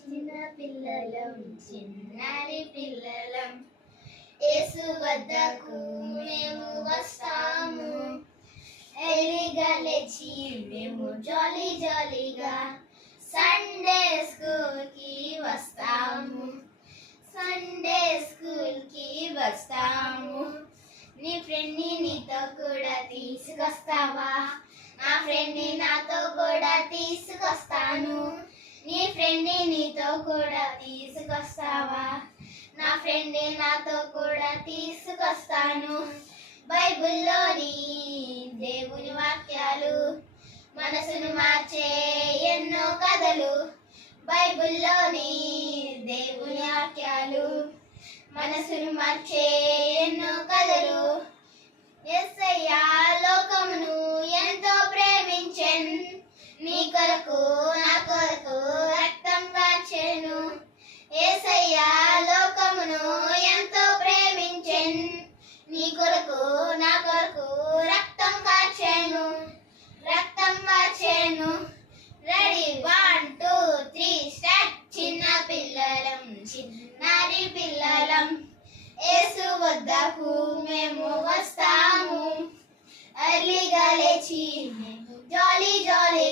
చిన్న పిల్లలం చిన్నారి పిల్లలం. యేసు వద్దకు మేము వస్తాము. ఎలిగా లేచి మేము జాలీ జాలీగా సండే స్కూల్కి వస్తాము. సండే స్కూల్కి వస్తాము. నీ ఫ్రెండ్ని నీతో కూడా తీసుకొస్తావా? నా ఫ్రెండ్ని నాతో కూడా తీసుకొస్తాను. నీ ఫ్రెండ్ నీతో కూడా తీసుకొస్తావా? నా ఫ్రెండ్ని నాతో కూడా తీసుకొస్తాను. బైబిల్లోని దేవుని వాక్యాలు మనసును మార్చే ఎన్నో కథలు. బైబిల్లోని దేవుని వాక్యాలు మనసును మార్చే ఎన్నో యేసు వద్దకు మేము వస్తాము ఎర్లీగా లేచి మేము జాలీ జాలీ